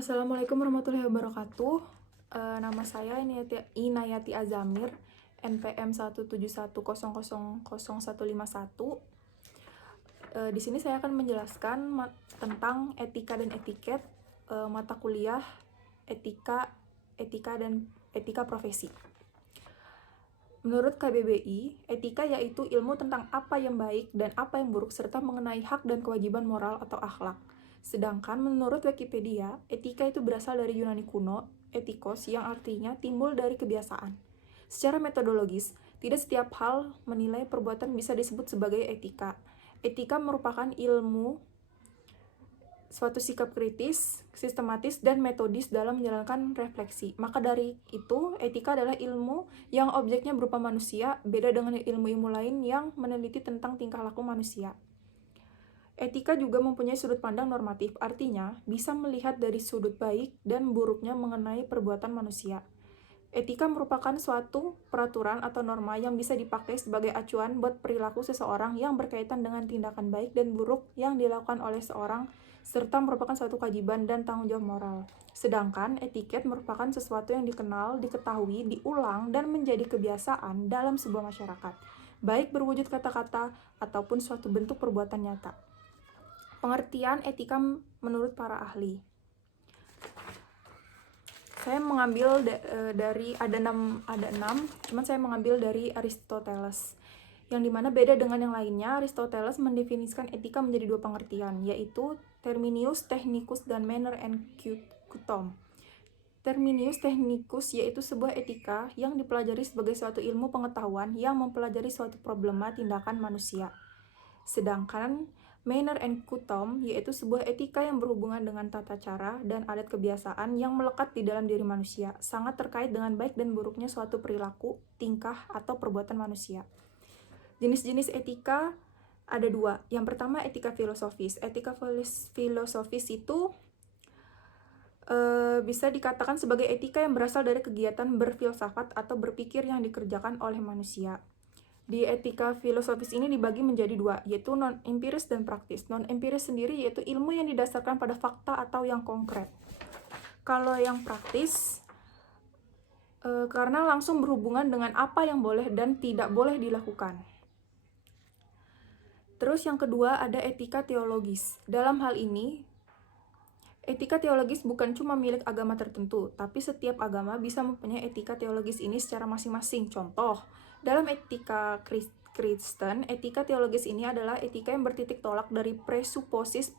Assalamualaikum warahmatullahi wabarakatuh. Nama saya Inayati Azamir, NPM 17100000151. Di sini saya akan menjelaskan tentang etika dan etiket, mata kuliah etika profesi. Menurut KBBI, etika yaitu ilmu tentang apa yang baik dan apa yang buruk serta mengenai hak dan kewajiban moral atau akhlak. Sedangkan menurut Wikipedia, etika itu berasal dari Yunani kuno, etikos, yang artinya timbul dari kebiasaan. Secara metodologis, tidak setiap hal menilai perbuatan bisa disebut sebagai etika. Etika merupakan ilmu, suatu sikap kritis, sistematis, dan metodis dalam menjalankan refleksi. Maka dari itu, etika adalah ilmu yang objeknya berupa manusia, beda dengan ilmu-ilmu lain yang meneliti tentang tingkah laku manusia. Etika juga mempunyai sudut pandang normatif, artinya bisa melihat dari sudut baik dan buruknya mengenai perbuatan manusia. Etika merupakan suatu peraturan atau norma yang bisa dipakai sebagai acuan buat perilaku seseorang yang berkaitan dengan tindakan baik dan buruk yang dilakukan oleh seorang, serta merupakan suatu kewajiban dan tanggung jawab moral. Sedangkan etiket merupakan sesuatu yang dikenal, diketahui, diulang, dan menjadi kebiasaan dalam sebuah masyarakat, baik berwujud kata-kata ataupun suatu bentuk perbuatan nyata. Pengertian etika menurut para ahli. Saya mengambil dari ada 6, cuman saya mengambil dari Aristoteles. Yang dimana beda dengan yang lainnya, Aristoteles mendefinisikan etika menjadi dua pengertian, yaitu terminus technicus dan manner and custom. Terminus technicus yaitu sebuah etika yang dipelajari sebagai suatu ilmu pengetahuan yang mempelajari suatu problema tindakan manusia. Sedangkan manner and custom yaitu sebuah etika yang berhubungan dengan tata cara dan adat kebiasaan yang melekat di dalam diri manusia, sangat terkait dengan baik dan buruknya suatu perilaku, tingkah, atau perbuatan manusia. Jenis-jenis etika ada dua. Yang pertama etika filosofis. Etika filosofis itu bisa dikatakan sebagai etika yang berasal dari kegiatan berfilsafat atau berpikir yang dikerjakan oleh manusia. Di etika filosofis ini dibagi menjadi dua, yaitu non-empiris dan praktis. Non-empiris sendiri yaitu ilmu yang didasarkan pada fakta atau yang konkret. Kalau yang praktis, karena langsung berhubungan dengan apa yang boleh dan tidak boleh dilakukan. Terus yang kedua ada etika teologis. Dalam hal ini, etika teologis bukan cuma milik agama tertentu, tapi setiap agama bisa mempunyai etika teologis ini secara masing-masing. Contoh, dalam etika Kristen, etika teologis ini adalah etika yang bertitik tolak dari presuposis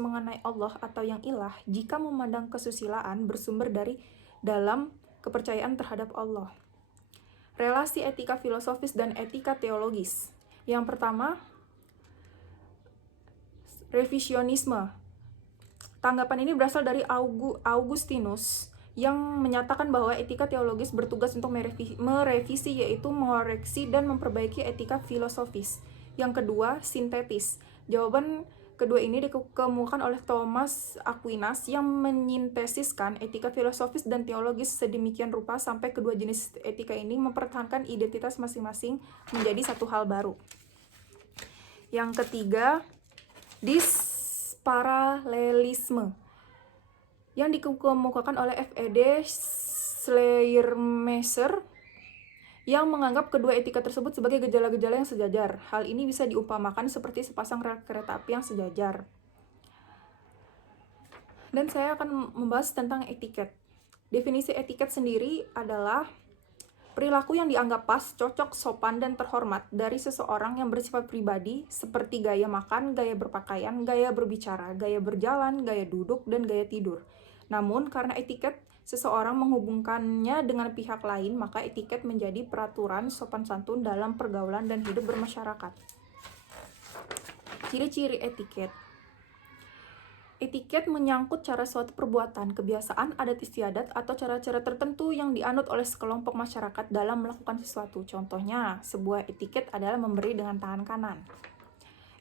mengenai Allah atau yang ilah jika memandang kesusilaan bersumber dari dalam kepercayaan terhadap Allah. Relasi etika filosofis dan etika teologis. Yang pertama, revisionisme. Tanggapan ini berasal dari Augustinus yang menyatakan bahwa etika teologis bertugas untuk merevisi, yaitu mengoreksi dan memperbaiki etika filosofis. Yang kedua, sintetis. Jawaban kedua ini dikemukakan oleh Thomas Aquinas yang menyintesiskan etika filosofis dan teologis sedemikian rupa sampai kedua jenis etika ini mempertahankan identitas masing-masing menjadi satu hal baru. Yang ketiga, paralelisme yang dikemukakan oleh F.E.D. Schleiermacher yang menganggap kedua etika tersebut sebagai gejala-gejala yang sejajar. Hal ini bisa diumpamakan seperti sepasang rel kereta api yang sejajar. Dan saya akan membahas tentang etiket. Definisi etiket sendiri adalah perilaku yang dianggap pas, cocok, sopan, dan terhormat dari seseorang yang bersifat pribadi seperti gaya makan, gaya berpakaian, gaya berbicara, gaya berjalan, gaya duduk, dan gaya tidur. Namun, karena etiket seseorang menghubungkannya dengan pihak lain, maka etiket menjadi peraturan sopan santun dalam pergaulan dan hidup bermasyarakat. Ciri-ciri etiket. Etiket menyangkut cara suatu perbuatan, kebiasaan, adat istiadat, atau cara-cara tertentu yang dianut oleh sekelompok masyarakat dalam melakukan sesuatu. Contohnya, sebuah etiket adalah memberi dengan tangan kanan.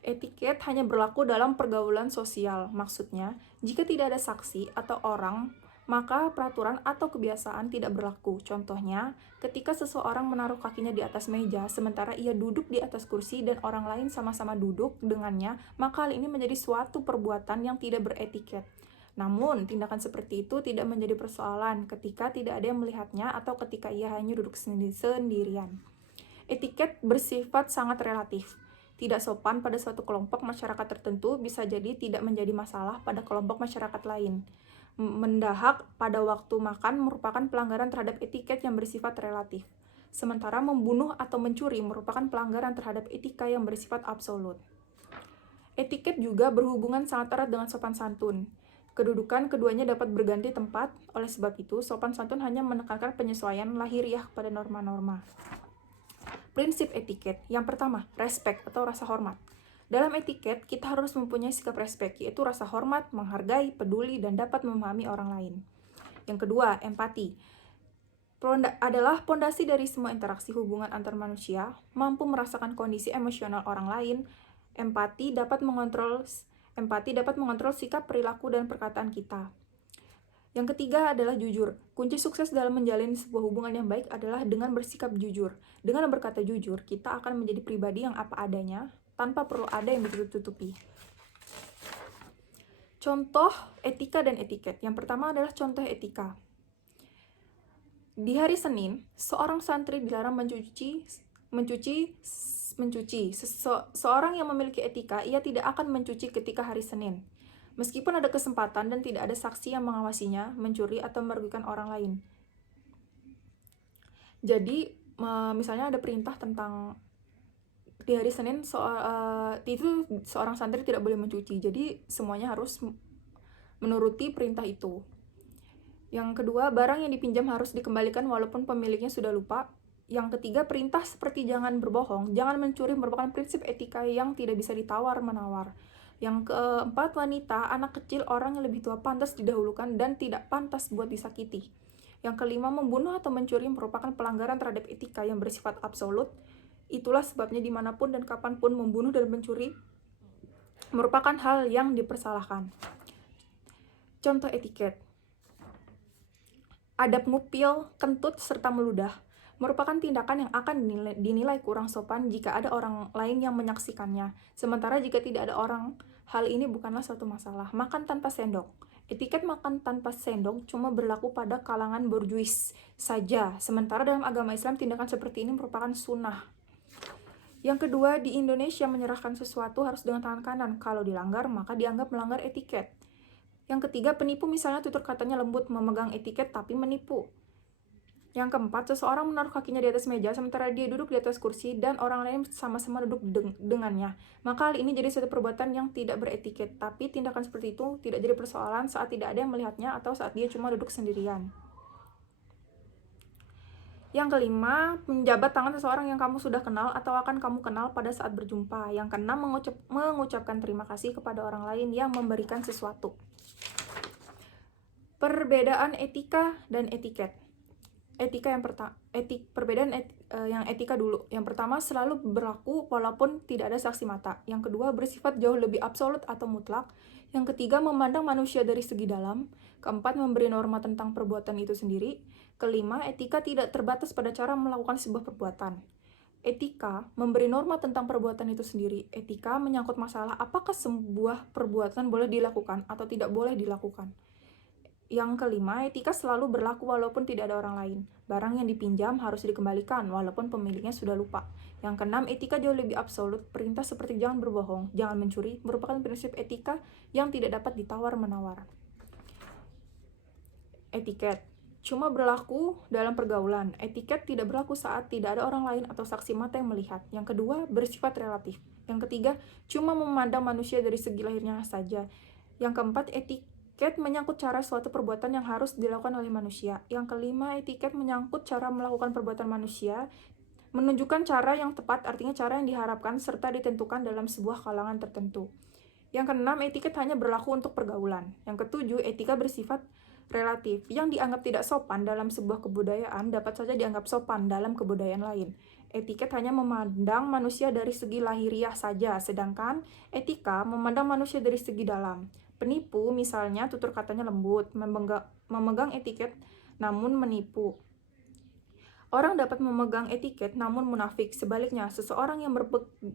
Etiket hanya berlaku dalam pergaulan sosial. Maksudnya, jika tidak ada saksi atau orang, maka peraturan atau kebiasaan tidak berlaku. Contohnya, ketika seseorang menaruh kakinya di atas meja, sementara ia duduk di atas kursi dan orang lain sama-sama duduk dengannya, maka hal ini menjadi suatu perbuatan yang tidak beretiket. Namun, tindakan seperti itu tidak menjadi persoalan ketika tidak ada yang melihatnya atau ketika ia hanya duduk sendirian. Etiket bersifat sangat relatif. Tidak sopan pada suatu kelompok masyarakat tertentu bisa jadi tidak menjadi masalah pada kelompok masyarakat lain. Mendahak pada waktu makan merupakan pelanggaran terhadap etiket yang bersifat relatif. Sementara membunuh atau mencuri merupakan pelanggaran terhadap etika yang bersifat absolut. Etiket juga berhubungan sangat erat dengan sopan santun. Kedudukan keduanya dapat berganti tempat, oleh sebab itu sopan santun hanya menekankan penyesuaian lahiriah pada norma-norma. Prinsip etiket. Yang pertama, respek atau rasa hormat. Dalam etiket, kita harus mempunyai sikap respek, yaitu rasa hormat, menghargai, peduli, dan dapat memahami orang lain. Yang kedua, empati. Adalah pondasi dari semua interaksi hubungan antar manusia, mampu merasakan kondisi emosional orang lain. Empati dapat mengontrol sikap, perilaku, dan perkataan kita. Yang ketiga adalah jujur. Kunci sukses dalam menjalin sebuah hubungan yang baik adalah dengan bersikap jujur. Dengan berkata jujur, kita akan menjadi pribadi yang apa adanya, tanpa perlu ada yang ditutup-tutupi. Contoh etika dan etiket. Yang pertama adalah contoh etika. Di hari Senin, seorang santri dilarang mencuci. Seorang yang memiliki etika, ia tidak akan mencuci ketika hari Senin. Meskipun ada kesempatan dan tidak ada saksi yang mengawasinya, mencuri atau merugikan orang lain. Jadi, misalnya ada perintah tentang di hari Senin, itu seorang santri tidak boleh mencuci. Jadi, semuanya harus menuruti perintah itu. Yang kedua, barang yang dipinjam harus dikembalikan walaupun pemiliknya sudah lupa. Yang ketiga, perintah seperti jangan berbohong, jangan mencuri merupakan prinsip etika yang tidak bisa ditawar-menawar. Yang keempat, wanita, anak kecil, orang yang lebih tua pantas didahulukan dan tidak pantas buat disakiti. Yang kelima, membunuh atau mencuri merupakan pelanggaran terhadap etika yang bersifat absolut. Itulah sebabnya dimanapun dan kapanpun membunuh dan mencuri merupakan hal yang dipersalahkan. Contoh etiket. Adab ngupil, kentut, serta meludah merupakan tindakan yang akan dinilai kurang sopan jika ada orang lain yang menyaksikannya. Sementara jika tidak ada orang, hal ini bukanlah suatu masalah. Makan tanpa sendok. Etiket makan tanpa sendok cuma berlaku pada kalangan borjuis saja. Sementara dalam agama Islam, tindakan seperti ini merupakan sunnah. Yang kedua, di Indonesia menyerahkan sesuatu harus dengan tangan kanan. Kalau dilanggar, maka dianggap melanggar etiket. Yang ketiga, penipu misalnya tutur katanya lembut, memegang etiket tapi menipu. Yang keempat, seseorang menaruh kakinya di atas meja sementara dia duduk di atas kursi dan orang lain sama-sama duduk dengannya. Maka hal ini jadi suatu perbuatan yang tidak beretiket, tapi tindakan seperti itu tidak jadi persoalan saat tidak ada yang melihatnya atau saat dia cuma duduk sendirian. Yang kelima, menjabat tangan seseorang yang kamu sudah kenal atau akan kamu kenal pada saat berjumpa. Yang keenam, mengucapkan terima kasih kepada orang lain yang memberikan sesuatu. Perbedaan etika dan etiket. Yang etika dulu. Yang pertama, selalu berlaku walaupun tidak ada saksi mata. Yang kedua, bersifat jauh lebih absolut atau mutlak. Yang ketiga, memandang manusia dari segi dalam. Keempat, memberi norma tentang perbuatan itu sendiri. Kelima, etika tidak terbatas pada cara melakukan sebuah perbuatan. Etika memberi norma tentang perbuatan itu sendiri. Etika menyangkut masalah apakah sebuah perbuatan boleh dilakukan atau tidak boleh dilakukan. Yang kelima, etika selalu berlaku walaupun tidak ada orang lain. Barang yang dipinjam harus dikembalikan walaupun pemiliknya sudah lupa. Yang keenam, etika jauh lebih absolut. Perintah seperti jangan berbohong, jangan mencuri merupakan prinsip etika yang tidak dapat ditawar-menawar. Etiket cuma berlaku dalam pergaulan. Etiket tidak berlaku saat tidak ada orang lain atau saksi mata yang melihat. Yang kedua, bersifat relatif. Yang ketiga, cuma memandang manusia dari segi lahirnya saja. Yang keempat, etiket menyangkut cara suatu perbuatan yang harus dilakukan oleh manusia. Yang kelima, etiket menyangkut cara melakukan perbuatan manusia, menunjukkan cara yang tepat, artinya cara yang diharapkan serta ditentukan dalam sebuah kalangan tertentu. Yang keenam, etiket hanya berlaku untuk pergaulan. Yang ketujuh, etika bersifat relatif. Yang dianggap tidak sopan dalam sebuah kebudayaan dapat saja dianggap sopan dalam kebudayaan lain. Etiket hanya memandang manusia dari segi lahiriah saja, sedangkan etika memandang manusia dari segi dalam. Penipu misalnya tutur katanya lembut, memegang etiket namun menipu. Orang dapat memegang etiket namun munafik. Sebaliknya, seseorang yang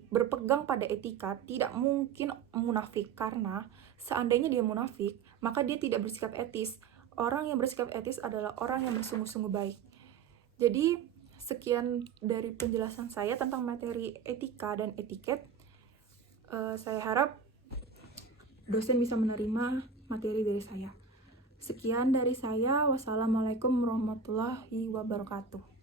berpegang pada etika tidak mungkin munafik, karena seandainya dia munafik, maka dia tidak bersikap etis. Orang yang bersikap etis adalah orang yang bersungguh-sungguh baik. Jadi, sekian dari penjelasan saya tentang materi etika dan etiket. Saya harap dosen bisa menerima materi dari saya. Sekian dari saya. Wassalamualaikum warahmatullahi wabarakatuh.